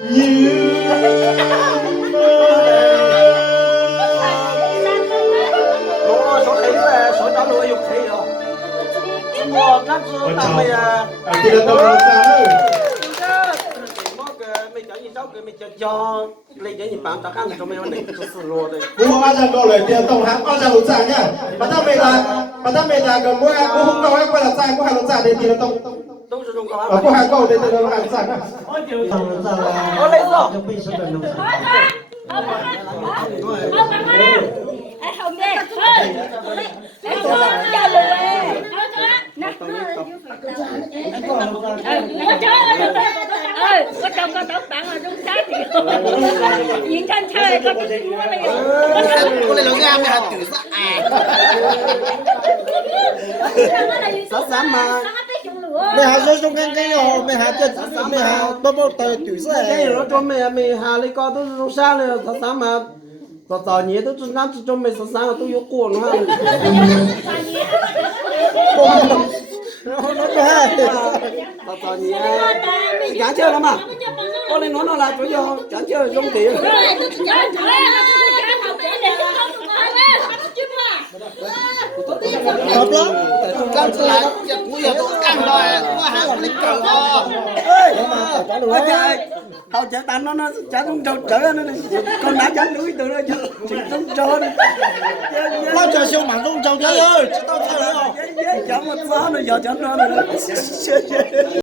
我说黑了，说到路又黑了。我刚知道没呀？记得都是三路。mấy cái gì sao cái mấy cái cho lấy cái gì bán ta khăn cho mấy vấn đề sự luôn đấy. Mua ba trăm đô la tiền tổng hãng bao giờ lột giả nhá. Bạn ta mày là gần mua không câu hay quay là giả, có hàng lột giả đến tiền tổng. Đúng rồi đúng rồi. Có hàng câu đến tiền hàng lột giả. Có lấy rồi. Không đi. Lấy cho lùi. Có chồng con tóc bạn là đúng sát thì nhìn chân chơi con con này nó ra mày tử sát sát dám mà mày hà số trong cái hồ mày hà chết mày hà bao tờ tử sát cái nó cho mày hà lấy con tôi rong xa này sát dám mà tao nhớ tôi nói cho mày sát dám tôi yêu cuồng ha nó có hai tao nhớ chán chơi lắm à con này nó là chỗ vô chán chơi giống tiền hợp lắm căng lại cũng giờ tôi căng rồi có hàng lịch căng rồi tao chở tao nó chở không trâu chở nó con đã chở đuổi từ nó chỉ không cho đi nó chờ siêu mạng không trâu chơi ơi tao chơi nữa chở một số nó giờ chở nó